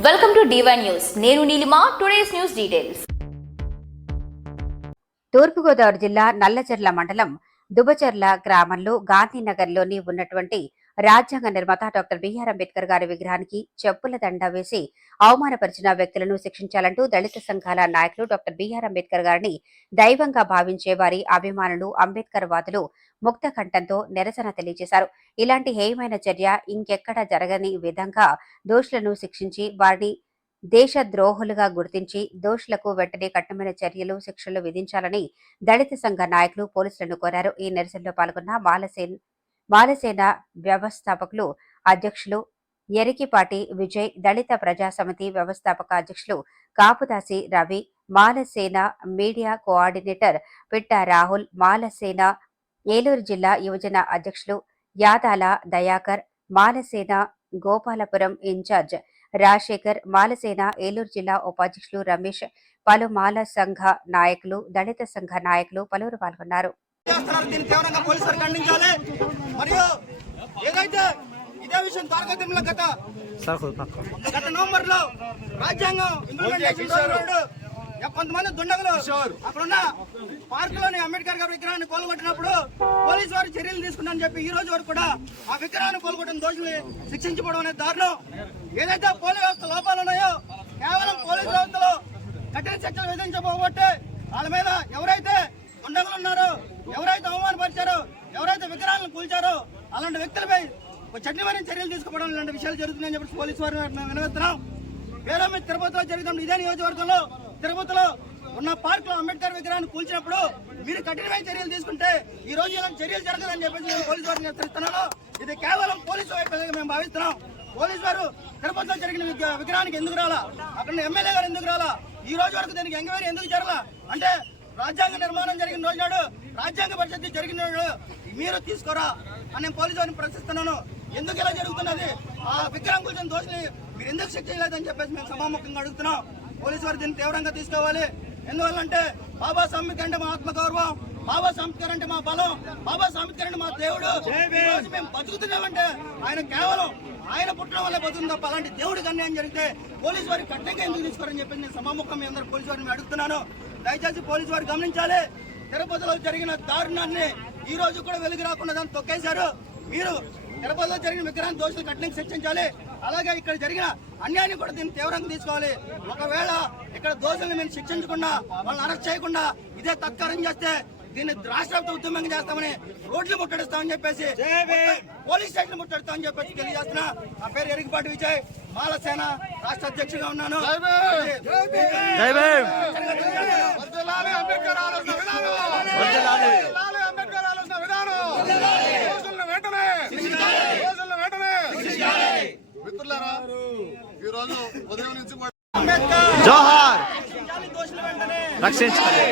Welcome to డివై news నేను Neelima today's news details Thurpu Godavari జిల్లా నల్లచెర్ల మండలం దుబచెర్ల గ్రామంలో గాంధీనగర్లోని ఉన్నటువంటి రాజ్యాంగ నిర్మాత డాక్టర్ బిఆర్ అంబేద్కర్ గారి విగ్రహానికి చెప్పుల దండ వేసి అవమానపరిచిన వ్యక్తులను శిక్షించాలంటూ దళిత సంఘాల నాయకులు డాక్టర్ బిఆర్ అంబేద్కర్ గారిని దైవంగా భావించే వారి అభిమానులు అంబేద్కర్ వాదులు ముక్త కంఠంతో నిరసన తెలియజేశారు. ఇలాంటి హేయమైన చర్య ఇంకెక్కడ జరగని విధంగా దోషులను శిక్షించి వారిని దేశ ద్రోహులుగా గుర్తించి దోషులకు వెంటనే కఠినమైన చర్యలు శిక్షలు విధించాలని దళిత సంఘ నాయకులు పోలీసులను కోరారు. ఈ నిరసనలో పాల్గొన్న బాలసేన బాలసేన వ్యవస్థాపకులు అధ్యక్షులు ఎరికిపాటి విజయ్ దళిత ప్రజా సమితి వ్యవస్థాపక అధ్యక్షులు కాపుదాసి రవి మాలసేన మీడియా కోఆర్డినేటర్ పిట్ట రాహుల్ మాలసేన ఏలూరు జిల్లా యువజన అధ్యక్షులు యాదాల దయాకర్ మాలసేన గోపాలపురం ఇన్ఛార్జ్ రాజశేఖర్ మాలసేన ఏలూరు జిల్లా ఉపాధ్యక్షులు రమేష్ పలు మాల సంఘ నాయకులు దళిత సంఘ నాయకులు పలువురు పాల్గొన్నారు. ఏదైతే ఇదే విషయం తారకతిలో గత గత నవంబర్లో రాజ్యాంగం ఇంప్లిమెంటేషన్ కొంతమంది దుండగులు అక్కడ ఉన్న పార్క్లోని అంబేద్కర్ గారి విగ్రహాన్ని కోలుగొట్టినప్పుడు పోలీసు వారు చర్యలు తీసుకున్నారని చెప్పి ఈ రోజు వరకు కూడా ఆ విగ్రహాన్ని కోలుగొట్టిన దోషులు శిక్షించబడడం అనేది దారుణం. ఏదైతే పోలీస్ వ్యవస్థ లోపాలు ఉన్నాయో కేవలం పోలీస్ వ్యవస్థలో కఠిన శిక్షలు విధించబోబట్టే వాళ్ళ మీద ఎవరైతే దుండగులు ఉన్నారో ఎవరైతే అవమానపరిచారో ఎవరైతే విగ్రహాలను కూల్చారో అలాంటి వ్యక్తులపై చట్నమైన చర్యలు తీసుకోవడం ఇలాంటి విషయాలు జరుగుతున్నాయని చెప్పి పోలీసు వారు వినవేస్తున్నాం. వేరే మీద తిరుపతిలో జరుగుతున్న ఇదే నియోజకవర్గంలో తిరుపతిలో ఉన్న పార్క్లో అంబేద్కర్ విగ్రహాన్ని కూల్చినప్పుడు మీరు కఠినమైన చర్యలు తీసుకుంటే ఈ రోజు ఇలాంటి చర్యలు జరగదని చెప్పేసి నేను పోలీసు వారిని హెచ్చరిస్తున్నాను ఇది కేవలం పోలీసు వైపు మేము భావిస్తున్నాం. పోలీసు వారు తిరుపతిలో జరిగిన విగ్రహానికి ఎందుకు రాలా? అక్కడ ఎమ్మెల్యే గారు ఎందుకు రాలా? ఈ రోజు వరకు దీనికి ఎంక్వైరీ ఎందుకు జరగలా? అంటే రాజ్యాంగ నిర్మాణం జరిగిన రోజు నాడు రాజ్యాంగ పరిషత్ జరిగిన మీరు తీసుకోరా అని నేను పోలీసు వారిని ప్రశ్నిస్తున్నాను. ఎందుకు ఇలా జరుగుతున్నది? ఆ విగ్రహం కూర్చొని దోషిని మీరు ఎందుకు శిక్ష చేయలేదని చెప్పేసి మేము సభాముఖంగా అడుగుతున్నాం. పోలీసు వారు దీన్ని తీవ్రంగా తీసుకోవాలి. ఎందువల్లంటే బాబా అంబేద్కర్ అంటే మా ఆత్మగౌరవం బాబా అంబేద్కర్ అంటే మా బలం బాబా అంబేద్కర్ అంటే మా దేవుడు. మేము బతుకుతున్నామంటే ఆయన కేవలం ఆయన పుట్టడం వల్ల బతుకుతుంది తప్ప అలాంటి దేవుడికి అన్యాయం జరిగితే పోలీసు వారికి కఠినంగా ఎందుకు తీసుకోరని చెప్పి నేను సభాముఖం మీ అందరూ పోలీసు వారిని అడుగుతున్నాను. దయచేసి పోలీసు వారు గమనించాలి. తిరుపతిలో జరిగిన దారుణాన్ని ఈ రోజు కూడా వెలుగు రాకుండా దాన్ని తొక్కేశారు. మీరు తిరుపతిలో జరిగిన విగ్రహాన్ని దోషులు కఠినంగా శిక్షించాలి అలాగే ఇక్కడ జరిగిన అన్యాయాన్ని కూడా దీన్ని తీవ్రంగా తీసుకోవాలి. ఒకవేళ ఇక్కడ దోషులను మేము శిక్షించకుండా వాళ్ళని అరెస్ట్ చేయకుండా ఇదే తత్కారం చేస్తే దీన్ని రాష్ట్ర ఉద్యమంగా చేస్తామని రోడ్లు ముట్టడిస్తామని చెప్పేసి పోలీస్ స్టేషన్ ముట్టడిస్తామని చెప్పేసి తెలియజేస్తున్నా. నా పేరు ఎరిగిపాటి విజయ్. మాలసేన రాష్ట్ర అధ్యక్షుడిగా ఉన్నాను. రోజు ఉదయం నుంచి కూడా జోహార్! శిక్షించాలి దోషులు వెంటనే. రక్షించాలి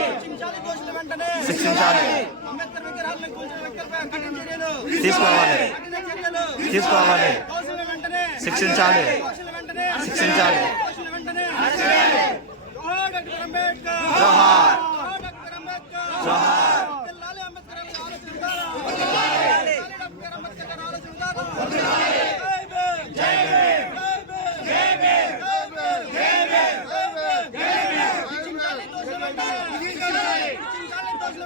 శిక్షించాలి. తీసుకోవాలి. తీసుకోవాలి. శిక్షించాలి. దోషులు వెంటనే. శిక్షించాలి. జోహార్ జోహార్. జోహార్ డాక్టర్ అంబేద్కర్ జోహార్. వర్ధిల్లాలి అంబేద్కర్ గారి ఆలోచన విధానం. వర్ధిల్లాలి డాక్టర్ అంబేద్కర్ గారి ఆలోచన విధానం. జై భీమ్. జై భీమ్. జై భీమ్. జై భీమ్. జై భీమ్. శిక్షించాలి దోషులు వెంటనే.